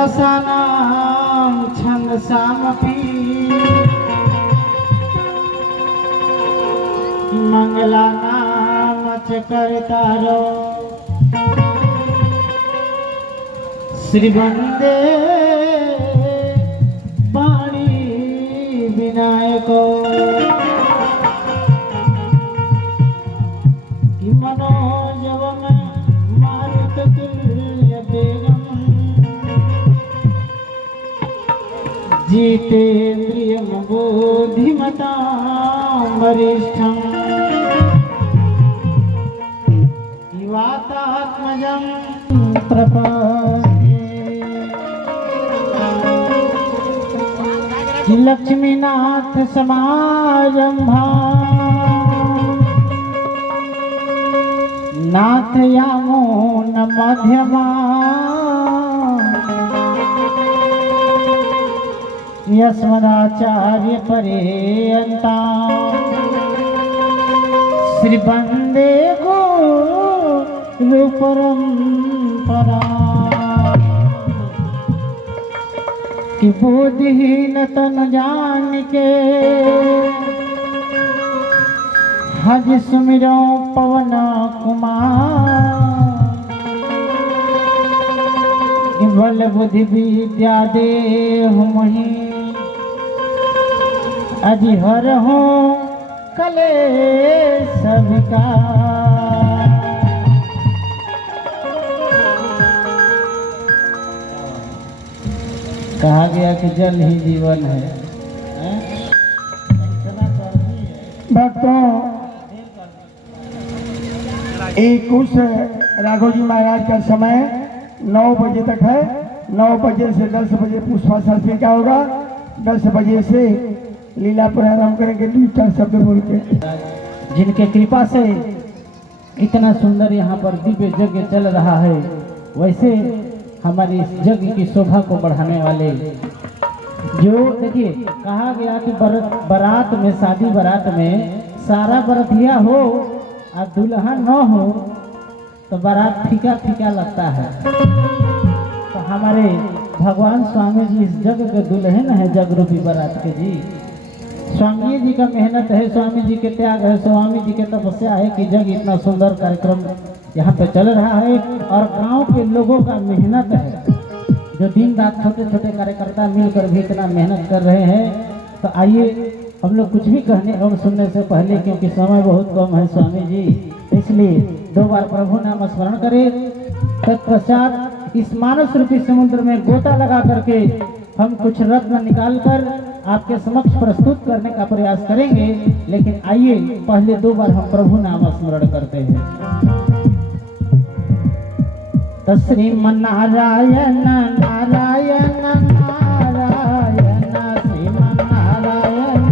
रसानां छन्दसामपि मंगलानां च कर्तारो श्रीवन्दे वाणी विनायको मनोजवम मारुततुल्य वेगम् जितेन्द्रियं बुद्धिमतां वरिष्ठम् वातात्मजं प्रपद्ये लक्ष्मीनाथ समारंभा नाथयामो न मध्यमा यस्मदाचार्य पर्यन्ता श्री वन्दे गुरु परंपरा कि बुद्धिहीन तन जान के हज सुमिरो पवन कुमार बल बुद्धि विद्या देहु मही अजिहर हूँ कलेश विकार। कहा गया कि जल ही जीवन है। भक्तों, एक उस राघव जी महाराज का समय 9 बजे तक है। 9 बजे से 10 बजे पुष्पा शास्त्री का होगा। 10 बजे से लीला प्रारंभ करेंगे। 2-4 शब्द बोल के जिनके कृपा से इतना सुंदर यहाँ पर दिव्य यज्ञ चल रहा है, वैसे हमारी इस यज्ञ की शोभा को बढ़ाने वाले जो देखिए कहा गया कि बारात में, शादी बारात में सारा बरतिया हो और दुल्हन न हो तो बारात फीका फीका लगता है। तो हमारे भगवान स्वामी जी इस जग के दुल्हन है, जग रूपी बारात के जी। स्वामी जी का मेहनत है, स्वामी जी के त्याग है, स्वामी जी के तपस्या है कि जग इतना सुंदर कार्यक्रम यहाँ पे चल रहा है। और गांव के लोगों का मेहनत है, जो दिन रात छोटे छोटे कार्यकर्ता मिलकर भी इतना मेहनत कर रहे हैं। तो आइए हम लोग कुछ भी कहने और सुनने से पहले, क्योंकि समय बहुत कम है स्वामी जी, इसलिए 2 बार प्रभु नाम स्मरण करें। तत्पश्चात इस मानस रूपी समुद्र में गोता लगा करके हम कुछ रत्न निकालकर आपके समक्ष प्रस्तुत करने का प्रयास करेंगे। लेकिन आइए पहले 2 बार हम प्रभु नाम स्मरण करते हैं। तो श्रीमन्नारायण नारायण नारायण श्रीमन्नारायण।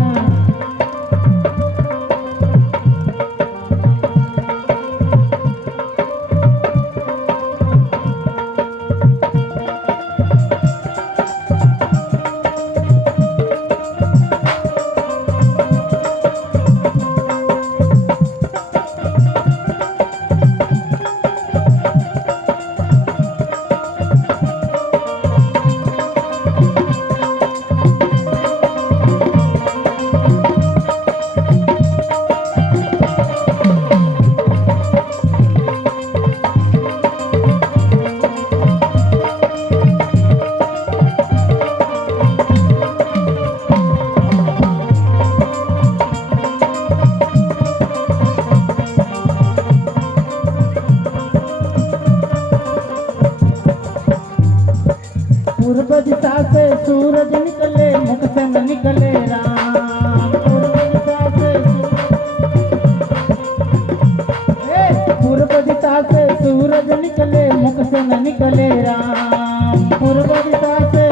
पूर्व दिशा से सूरज निकले, मुख से न निकले राम। पूर्व दिशा से सूरज निकले, मुख से न निकले राम। पूर्व दिशा से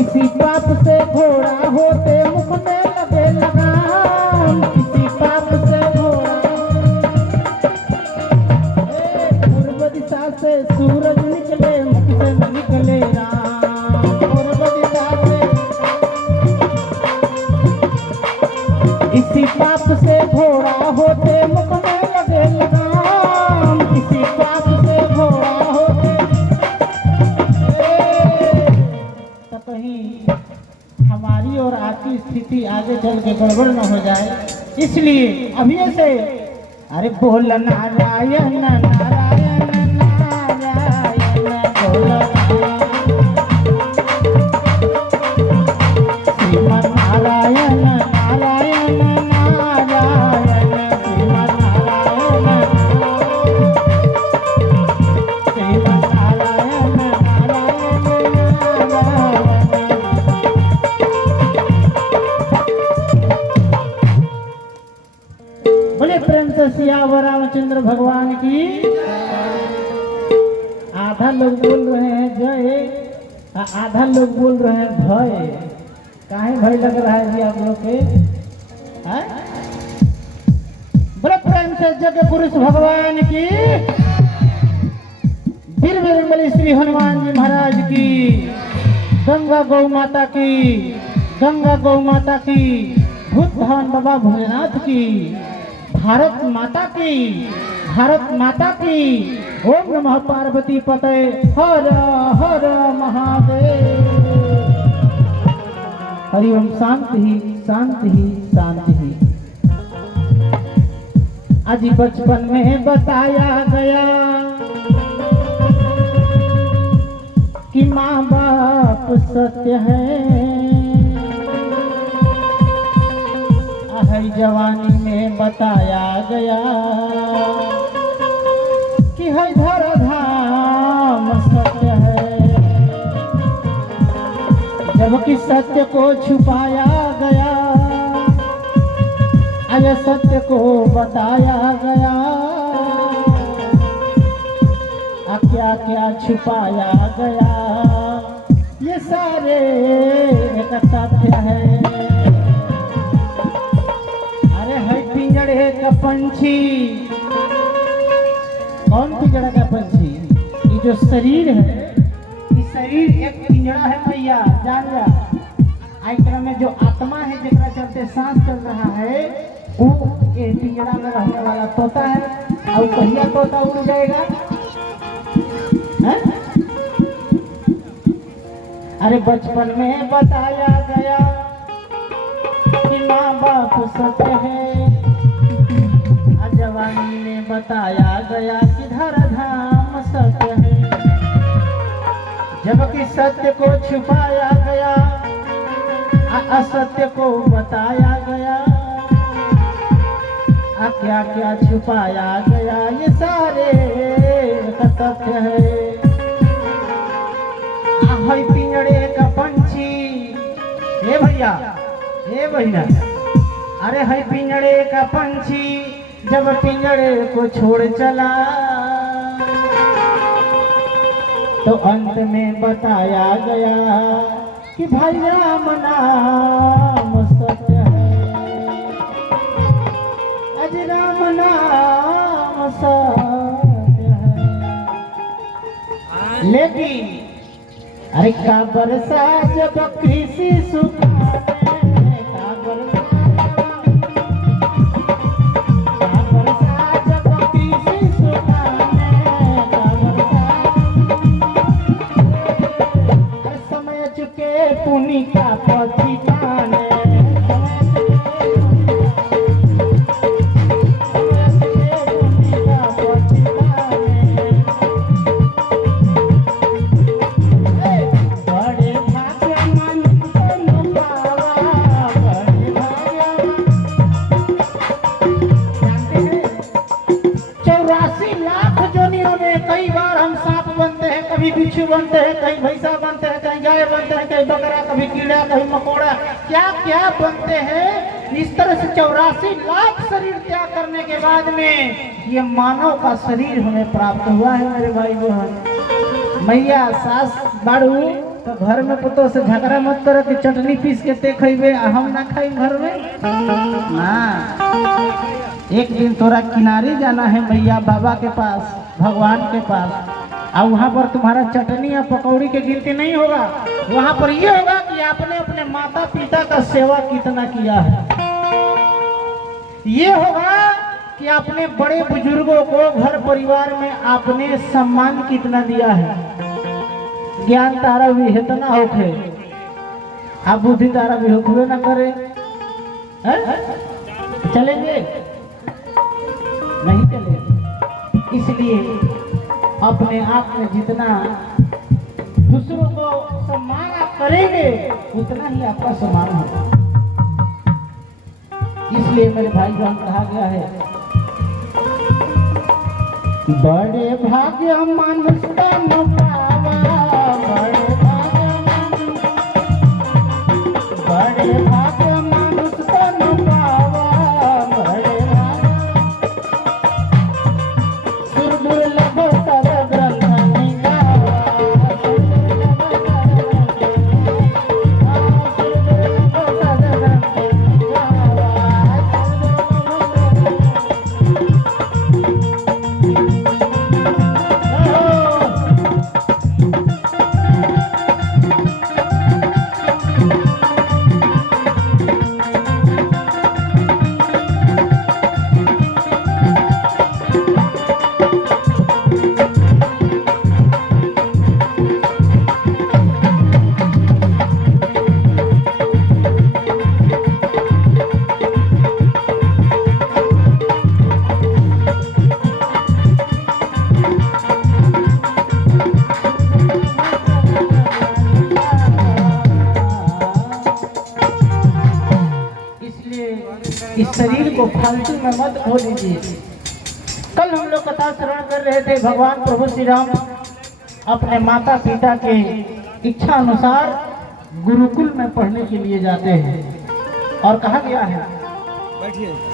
इसी पाप से घोड़ा होते मुख में लगे लगाम। इसी पाप से घोड़ा पूर्व दिशा से सूरज निकले, मुख से न निकले राम। पूर्व दिशा से इसी पाप से घोड़ा होते मुख में लगे के गड़बड़ न हो जाए, इसलिए अभी से अरे बोल नारायण नारायण नारायण बोल श्रीमन नारायण नारायण नारायण श्रीमन नारायण श्रीमन नारायण बोले प्रेम से सियावर रामचंद्र भगवान की। आधा लोग बोल रहे हैं जय, आधा लोग बोल रहे हैं भय। काहे भय लग रहा है जी आप लोग के? बोले प्रेम से जग पुरुष भगवान की, वीर बजरंगबली श्री हनुमान जी महाराज की, गंगा गौ माता की, गंगा गौ माता की, भूत भवन बाबा भोलेनाथ की, भारत माता की, भारत माता की। ओम नमः पार्वती पते हर हर महादेव। हरि ओम। शांति ही शांति ही शांति ही। आज बचपन में बताया गया कि माँ बाप सत्य है, जवानी में बताया गया कि है धर धाम सत्य है, जबकि सत्य को छुपाया गया, अय सत्य को बताया गया, क्या क्या छुपाया गया, ये सारे एक तथ्य है। पिंजड़े का पंछी, कौन पिंजड़ा का पंछी? ये जो शरीर है, ये शरीर एक पिंजड़ा है भैया, जान जा। आइकरा में जो आत्मा है, जिसका चलते सांस चल रहा है, वो ये पिंजड़ा में रहने वाला तोता है। और कहिया तोता उड़ जाएगा? अरे बचपन में बताया गया कि माँ बाप सत्य है, जवानी में बताया गया कि धर धाम सत्य है, जबकि सत्य को छुपाया गया, असत्य को बताया गया, क्या क्या छुपाया गया, ये सारे तथ्य है। पिंजड़े का पंछी, हे भैया हे भैया, अरे है पिंजड़े का पंछी, जब पिंजड़े को छोड़ चला तो अंत में बताया गया कि भाई राम नाम सत्य है, अज राम नाम सत्य है। लेकिन अरे का बरसा जब कृषि सुखाने, का बरसा पुनी का पति पाने, बड़े भाग्य मन पावा, बड़े भाग्य। जानते हैं 84 लाख जोनियों में कई बार हम सांप बनते हैं, कभी बिच्छू बनते हैं, कहीं भैंसा बनते हैं, कहीं गाय बनते हैं, कहीं बकरा, कभी कीड़ा, कहीं मकोड़ा, क्या क्या बनते हैं। इस तरह से 84 लाख शरीर त्याग करने के बाद में ये मानव का शरीर हमें प्राप्त हुआ है। मेरे भाई बहन, मैया सास बाड़ू तो घर में पुतो से झगड़ा मत करो कि चटनी पीस के ते खइबे, हम ना खाई घर में ना। एक दिन तोरा किनारे जाना है मैया बाबा के पास, भगवान के पास, और वहाँ पर तुम्हारा चटनी या पकौड़ी के गिनती नहीं होगा। वहाँ पर ये होगा कि आपने अपने माता पिता का सेवा कितना किया है, ये होगा कि आपने बड़े बुजुर्गों को घर परिवार में आपने सम्मान कितना दिया है। ज्ञान तारा भी इतना होखे, आप बुद्धि तारा भी होखबे ना करे, चलेंगे? नहीं चलेंगे। इसलिए अपने आप में जितना दूसरों को सम्मान आप करेंगे उतना ही आपका सम्मान होगा। इसलिए मेरे भाई जान कहा गया है, बड़े भाग्य मानुष तन पावा, बड़े भाग्य मानुष तन पावा, बड़े सुर दुर्लभ कर ग्रंथ निगावा, सुर दुर्लभ कर ग्रंथ निगावा। इस शरीर को फालतू में मत खो लीजिए। कल हम लोग कथा श्रवण कर रहे थे, भगवान प्रभु श्री राम अपने माता पिता के इच्छा अनुसार गुरुकुल में पढ़ने के लिए जाते हैं। और कहा गया है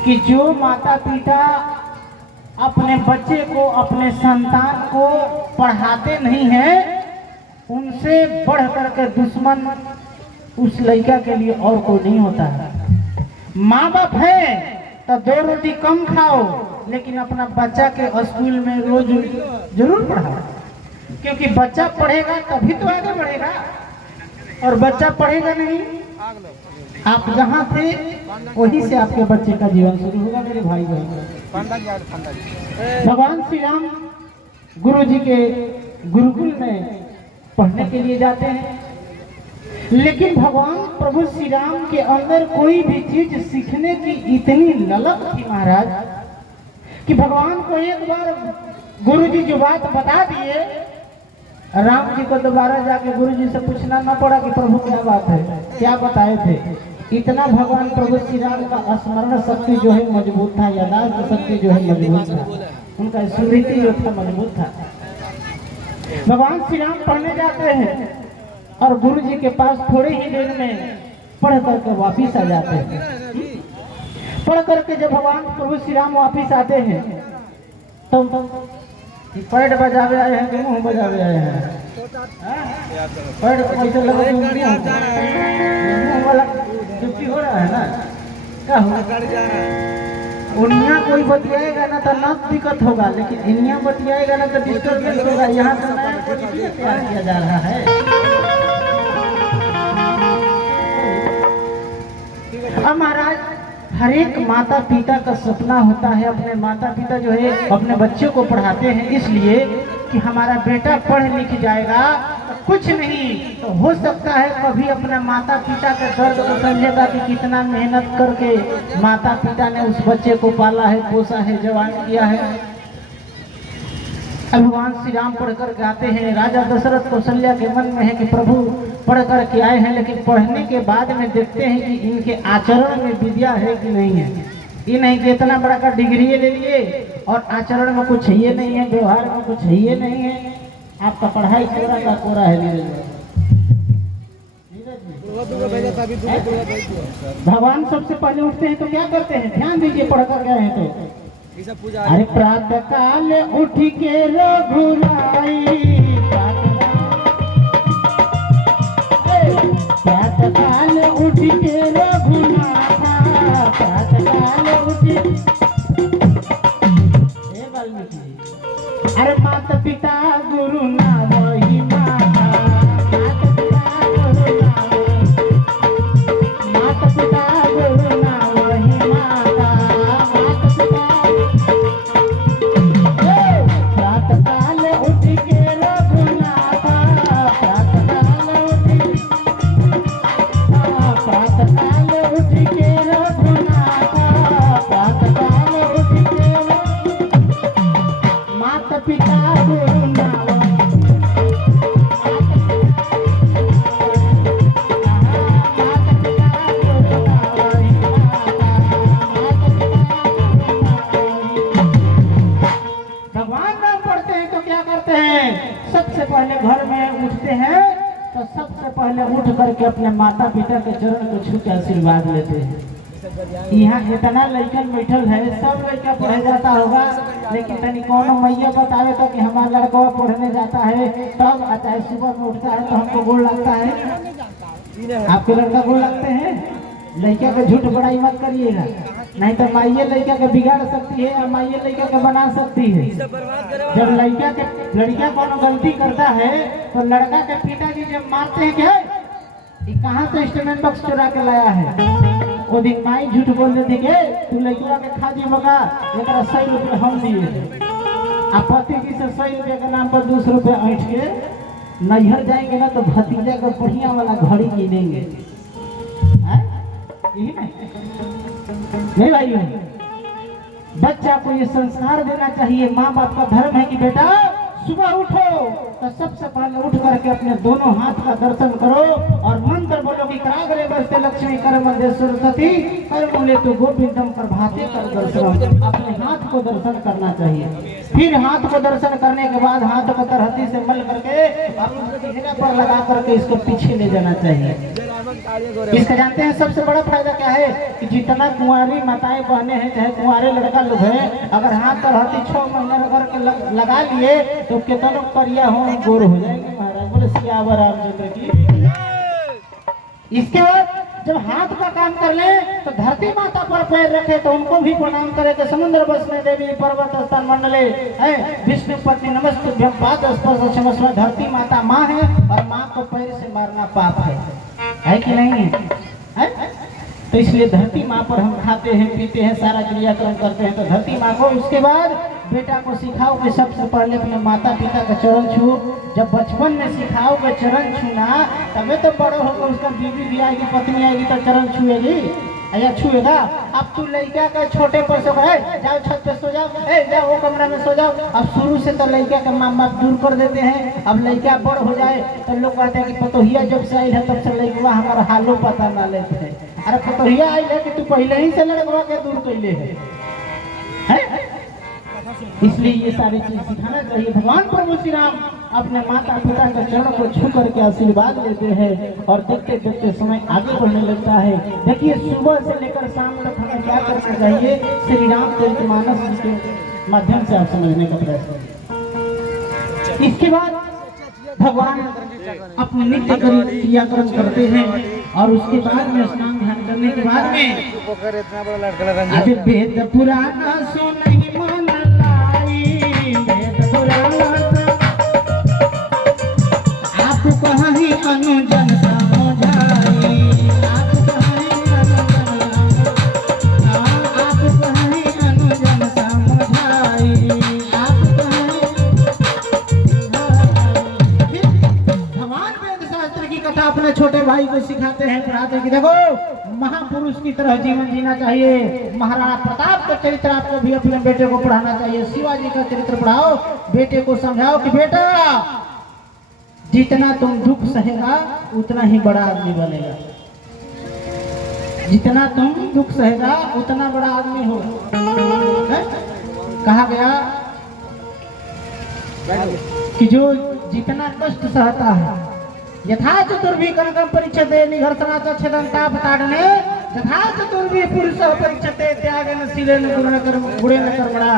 कि जो माता पिता अपने बच्चे को, अपने संतान को पढ़ाते नहीं हैं, उनसे बढ़ करके दुश्मन उस लड़का के लिए और कोई नहीं होता है। माँ बाप है तो 2 रोटी कम खाओ, लेकिन अपना बच्चा के स्कूल में रोज जरूर पढ़ाओ, क्योंकि बच्चा पढ़ेगा तभी तो आगे बढ़ेगा। और बच्चा पढ़ेगा नहीं, आप जहाँ थे वहीं से आपके बच्चे का जीवन शुरू होगा। मेरे भाई बहन, भगवान श्री राम गुरु जी के गुरुकुल में पढ़ने के लिए जाते हैं, लेकिन भगवान प्रभु श्री राम के अंदर कोई भी चीज सीखने की इतनी ललक थी महाराज, कि भगवान को एक बार गुरु जी जो बात बता दिए, राम जी को दोबारा जाके गुरु जी से पूछना ना पड़ा कि प्रभु क्या बात है, क्या बताए थे। इतना भगवान प्रभु श्री राम का स्मरण शक्ति जो है मजबूत था, यादाश्त शक्ति जो है मजबूत था, उनका स्मृति जो था मजबूत था। भगवान श्री राम पढ़ने जाते हैं और गुरु जी के पास थोड़े ही देर में पढ़ करके वापिस आ जाते हैं। पढ़ करके जब भगवान प्रभु श्री राम वापिस आते हैं तो पैड बजावे आए हैं कि मुंह बजावे आए हैं? पैड ऐसे लगा मुंह वाला छुट्टी हो रहा है ना, क्या हो उन्या कोई बतियाएगा ना तो ना दिक्कत होगा, लेकिन इन्या बतियाएगा ना तो डिस्टर्बेंस होगा। यहाँ से नया कोई तैयार किया जा रहा है। अब महाराज, हर एक माता पिता का सपना होता है, अपने माता पिता जो है अपने बच्चों को पढ़ाते हैं इसलिए कि हमारा बेटा पढ़ लिख जाएगा, कुछ नहीं तो हो सकता है कभी अपने माता पिता के दर्द को समझेगा कि कितना मेहनत करके माता पिता ने उस बच्चे को पाला है, पोसा है, जवान किया है। भगवान श्री राम पढ़ कर आते हैं। राजा दशरथ कौशल्या के मन में है कि प्रभु पढ़ कर के आए हैं, लेकिन पढ़ने के बाद में देखते हैं कि इनके आचरण में विद्या है कि नहीं है। ये नहीं कि इतना बड़ा का डिग्री ले लिए और आचरण में कुछ है नहीं है, व्यवहार में कुछ है नहीं है। आपका पढ़ाई कोरा का कोरा है। भगवान सबसे पहले उठते हैं तो क्या करते हैं? ध्यान दीजिए, पढ़ कर गए हैं तो अरे प्रातः काल उठ के रघुराई, प्रातः काल उठ के रघुनाथा, प्रातः काल उठ अरे माता पिता गुरु ना वही माता, माता पिता गुरु ना वही माता, माता पिता प्रातः काल उठ के रघुनाथा, प्रातः काल उठ के रघुनाथा। पिता गुरु नावा सबसे पहले घर में उठते हैं तो सबसे पहले उठ करके अपने माता पिता के चरण को छू के आशीर्वाद लेते हैं। यहाँ इतना लड़कन बैठल है, सब लड़का पढ़े जाता होगा, लेकिन तनी कौन मैया बतावे तो कि हमारा लड़का पढ़ने जाता है तब आता है, सुबह में उठता है तो हमको गोड़ लगता है। आपके लड़का गोड़ लगते हैं? लड़का को झूठ बड़ाई मत करिएगा, नहीं तो माइये लड़का के बिगाड़ सकती है और माइये लड़का के बना सकती है। जब लड़का कोनो गलती करता है तो लड़का के पिताजी जब मारते हैं क्या कहाँ से इंस्ट्रूमेंट बॉक्स चुरा के लाया है, वो दिन माई झूठ बोल देती के तू लड़का के खा जी मका एक 100 रुपये हम दिए, आप पति जी से 100 रुपये के नाम पर 200 रुपये ऐंठ के नैहर जाएंगे ना तो भतीजा को बढ़िया वाला घड़ी कीनेंगे। नहीं भाई, बच्चा को ये संस्कार देना चाहिए। माँ बाप का धर्म है कि बेटा सुबह उठो तो सबसे पहले उठ करके अपने दोनों हाथ का दर्शन करो और मंत्र बोलो कि कराग्रे बरसे लक्ष्मी कर मध्य सरस्वती कर मूले तो गोविंदम प्रभाते कर दर्शन। अपने हाथ को दर्शन करना चाहिए। फिर हाथ को दर्शन करने के बाद हाथ को तरहती से मल करके अपने चेहरे पर लगा करके इसको पीछे ले जाना चाहिए। इसका जानते हैं सबसे बड़ा फायदा क्या है कि जितना कुंवारी माताएं बहने हैं चाहे कुंवारे लड़का लोग हैं, अगर हाथ तरहती 6 महीना करके लगा लिए तो कितना करिया हो गोर हो जाएंगे। महाराज बोले सियावर रामचंद्र की। इसके बाद जब हाथ का काम कर ले तो धरती माता पर पैर रखे तो उनको भी प्रणाम करे कि समुद्र बस में देवी पर्वत स्थान मंडले है विष्णु पत्नी नमस्ते पाद स्पर्श क्षमस्व। धरती माता माँ है और माँ को पैर से मारना पाप है कि नहीं है? तो इसलिए धरती माँ पर हम खाते हैं पीते हैं सारा क्रियाक्रम करते हैं तो धरती माँ को। उसके बाद बेटा को सिखाओ कि सबसे पहले अपने माता पिता का चरण छू। जब बचपन में सिखाओ कि चरण छूना तबे तो बड़ो होकर उसका बीवी भी आएगी पत्नी आएगी तो चरण छुएगी या छुएगा। अब तू लड़का का छोटे पर से जाओ छत पे सो जाओ, जाओ वो कमरा में सो जाओ। अब शुरू से तो लड़का का माँ बाप दूर कर देते हैं। अब लड़का बड़ हो जाए तो लोग कहते हैं कि पतोहिया जब से आई है तब से लड़का हमारा हालो पता ना लेते हैं। अरे पतोहिया आई है कि तू पहले ही से लड़कवा के दूर कैले है? इसलिए ये सारी चीज सिखाना चाहिए। भगवान प्रभु श्री राम अपने माता पिता के चरणों को छू करके आशीर्वाद लेते हैं और देखते देखते समय आगे बढ़ने लगता है। देखिए सुबह से लेकर शाम तक हमें क्या करना चाहिए श्री रामचरितमानस जी के माध्यम से आप समझने का प्रयास करें। इसके बाद भगवान अपने नित्य क्रियाक्रम करते हैं और उसके बाद में स्नान ध्यान करने के बाद में अभी वेद पुराण सुनहि मन लाई, वेद पुराण आप कहीं अनुजन समझाई, आप कहीं अनुजन समझाई, आप भगवान वेद शास्त्र की कथा अपने छोटे भाई को सिखाते हैं पढ़ाते हैं कि देखो महापुरुष की तरह जीवन जीना चाहिए। महाराणा प्रताप का चरित्र आपको भी अपने बेटे को पढ़ाना चाहिए। शिवाजी का चरित्र पढ़ाओ, बेटे को समझाओ कि बेटा जितना तुम दुख सहेगा उतना ही बड़ा आदमी बनेगा, जितना तुम दुख सहेगा उतना बड़ा आदमी हो। कहा गया कि जो जितना कष्ट सहता है यथा चतुर्भी कनकम परीक्षते निघर्षणाच छेदन ताप ताड़ने तथा चतुर्भी पुरुष परीक्षते त्यागन शीलेन गुणेन कर्मणा।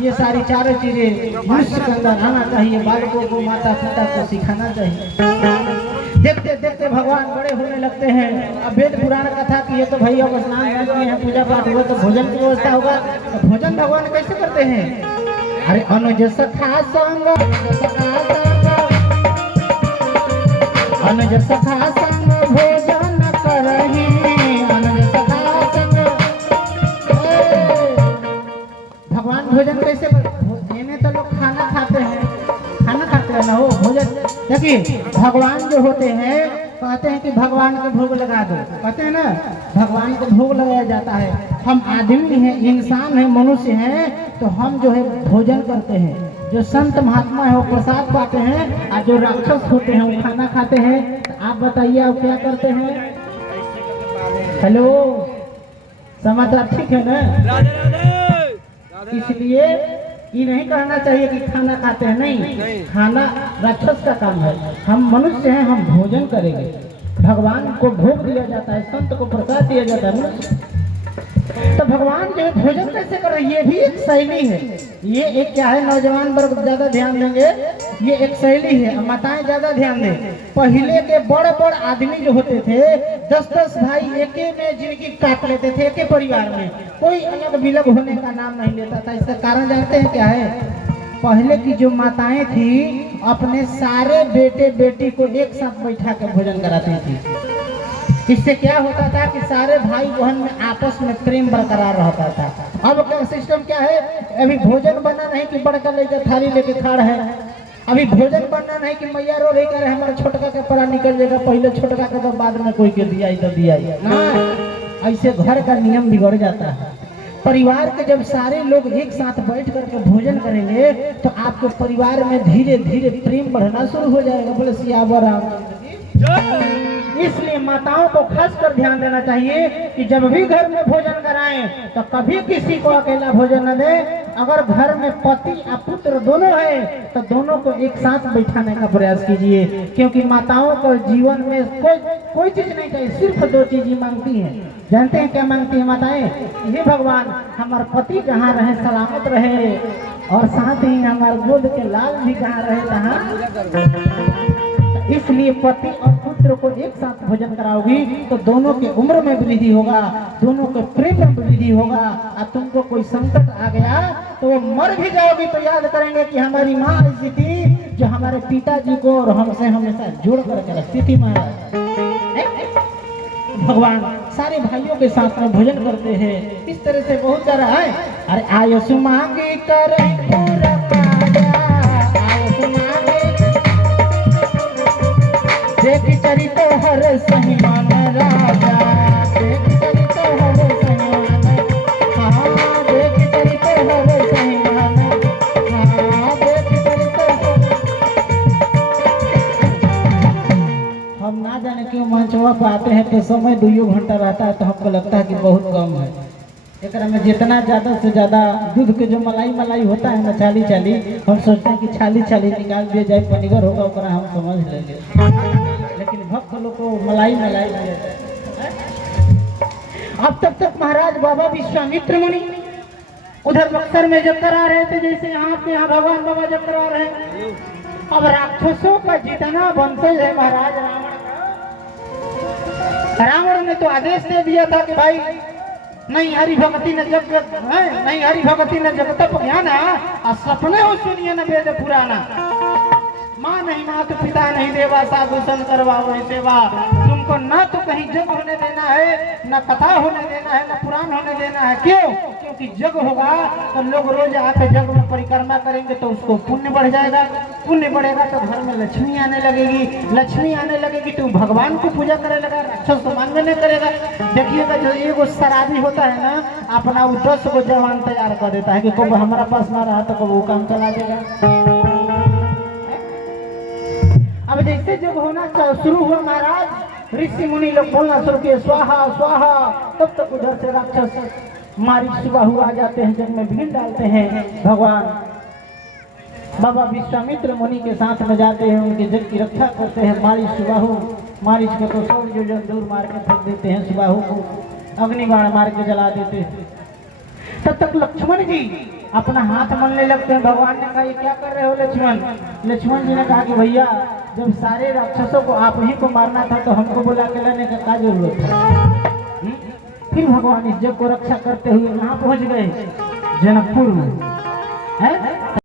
ये सारी चारों चीजें मनुष्य के अंदर आना चाहिए। बालकों को माता पिता को सिखाना चाहिए। देखते देखते भगवान बड़े होने लगते हैं। अब वेद पुराण कथा की ये तो भाई अब स्नान करते हैं पूजा पाठ हुआ तो भोजन की व्यवस्था होगा। तो भोजन भगवान कैसे करते हैं? अरे अनुज सखा संग अनुज सखा संग भोजन करही, अनुज सखा संग। भगवान भोजन कैसे इन्हें तो लोग खाना खाते हैं ना। हो भोजन देखिए भगवान जो होते हैं कहते हैं कि भगवान को भोग लगा दो, कहते हैं ना भगवान को भोग लगाया जाता है। हम आदमी हैं, इंसान हैं, मनुष्य हैं तो हम जो है भोजन करते हैं। जो संत महात्मा है वो प्रसाद पाते हैं, और जो राक्षस होते हैं वो खाना खाते हैं। तो आप बताइए आप क्या करते हैं? हेलो, समाचार ठीक है ना? इसलिए ये नहीं कहना चाहिए कि खाना खाते हैं, नहीं, खाना राक्षस का काम है। हम मनुष्य हैं, हम भोजन करेंगे। भगवान को भोग दिया जाता है, संत को प्रसाद दिया जाता है मनुष्य। तो भगवान जो है भोजन कैसे कर रहे हैं, ये भी एक शैली है। ये एक क्या है, नौजवान वर्ग ज्यादा ध्यान देंगे, ये एक शैली है। माताएं ज्यादा ध्यान दें। पहले के बड़ बड़ आदमी जो होते थे, 10-10 भाई एके में जिंदगी काट लेते थे, एके परिवार में, कोई अलग विलग होने का नाम नहीं लेता था। इसका कारण जानते हैं क्या है? पहले की जो माताएं थी अपने सारे बेटे बेटी को एक साथ बैठा कर भोजन कराती थी। इससे क्या होता था कि सारे भाई बहन में आपस में प्रेम बरकरार रहता था। अब का सिस्टम क्या है? अभी भोजन बना नहीं कि बड़का लेकर थाली लेके खा रहे हैं। अभी भोजन बनना नहीं कि मैया रो रही कर हमारा छोटका का परा निकल जाएगा, पहले छोटका का तो बाद में कोई के दिया ही तो दिया ही ना। ऐसे घर का नियम बिगड़ जाता है। परिवार के जब सारे लोग एक साथ बैठ करके भोजन करेंगे तो आपके परिवार में धीरे धीरे प्रेम बढ़ना शुरू हो जाएगा। बोले सियावर राम। इसलिए माताओं को खासकर ध्यान देना चाहिए कि जब भी घर में भोजन कराएं तो कभी किसी को अकेला भोजन न दें। अगर घर में पति और पुत्र दोनों है तो दोनों को एक साथ बैठाने का प्रयास कीजिए, क्योंकि माताओं को जीवन में कोई चीज नहीं चाहिए, सिर्फ 2 चीज ही मांगती हैं। जानते हैं क्या मांगती है माताएं? हे भगवान, हमारे पति जहाँ रहे सलामत रहे, और साथ ही हमारे गोद के लाल भी कहाँ रहे तहाँ। इसलिए पति और पुत्र को एक साथ भोजन कराओगी तो दोनों के उम्र में वृद्धि होगा, दोनों के प्रेम में वृद्धि होगा। और तुमको कोई संकट आ गया तो वो मर भी जाओगी तो याद करेंगे कि हमारी माँ ऐसी थी जो हमारे पिताजी को और हमसे हमेशा जोड़ करके रखती थी। महाराज भगवान सारे भाइयों के साथ में भोजन करते हैं। इस तरह से बहुत सारा है। अरे आयुष मांगी कर पूरा देख चरित हर सहीमान राजा, देख चरित हर सहीमान, हाँ देख चरित हर सहीमान, हाँ देख चरित हर। हम ना जाने क्यों मंचवा पे आते हैं तो समय 2 घंटा रहता है तो हमको लगता है कि बहुत कम है। एकरा में जितना ज़्यादा से ज़्यादा दूध के जो मलाई होता है ना, छाली हम सोचते हैं कि छाली निकाल दिया जाए, पनीगर होगा ओकरा हम समझ लेंगे, लेकिन भक्त लोग को मलाई दिया जाए। अब तक महाराज बाबा विश्वामित्र मुनि उधर बक्सर में जब करा रहे थे, जैसे यहाँ पे यहाँ भगवान बाबा जब करा रहे हैं। अब राक्षसों का जितना वंशज है महाराज रावण ने तो आदेश दे दिया था कि भाई नहीं हरि भगति न जग, नहीं हरि भगति न जग तप ज्ञान, सपने हो सुनिए न वेद पुराना। माँ नहीं मात पिता नहीं देवा, साधु संत करवा वही सेवा। तुमको न तो कहीं जग होने देना है, न कथा होने देना है, न पुराण होने देना है। क्यों? क्योंकि जग होगा तो लोग रोज आके जग में परिक्रमा करेंगे तो उसको पुण्य बढ़ जाएगा, पुण्य बढ़ेगा तो घर में लक्ष्मी आने लगेगी, लक्ष्मी आने लगेगी तो भगवान को पूजा करने लगा, राक्षस तो मानने नहीं करेगा। देखिएगा जो एगो शराबी होता है ना, अपना वो 10 को जवान तैयार कर देता है कि कब हमारा पास ना रहा तो कब वो काम चला देगा। अब जैसे जब होना शुरू हुआ महाराज, ऋषि मुनि लोग बोलना शुरू किए स्वाहा स्वाहा, तब तक उधर से राक्षस मारीच सुबाहु आ जाते हैं, जग में भीड़ डालते हैं। भगवान बाबा विश्वामित्र मुनि के साथ में जाते हैं, उनके जग की रक्षा करते हैं। मारीच सुबाहु, मारीच को तो 100 योजन दूर मार के फेंक देते हैं, सुबाहु को अग्निबाण मार के जला देते हैं। तब तक लक्ष्मण जी अपना हाथ मलने लगते हैं। भगवान ने कहा ये क्या कर रहे हो लक्ष्मण? लक्ष्मण जी ने कहा कि भैया जब सारे राक्षसों को आप ही को मारना था तो हमको बुला के लाने का क्या जरूरत था? फिर भगवान इस जग को रक्षा करते हुए कहाँ पहुंच गए? जनकपुर में है।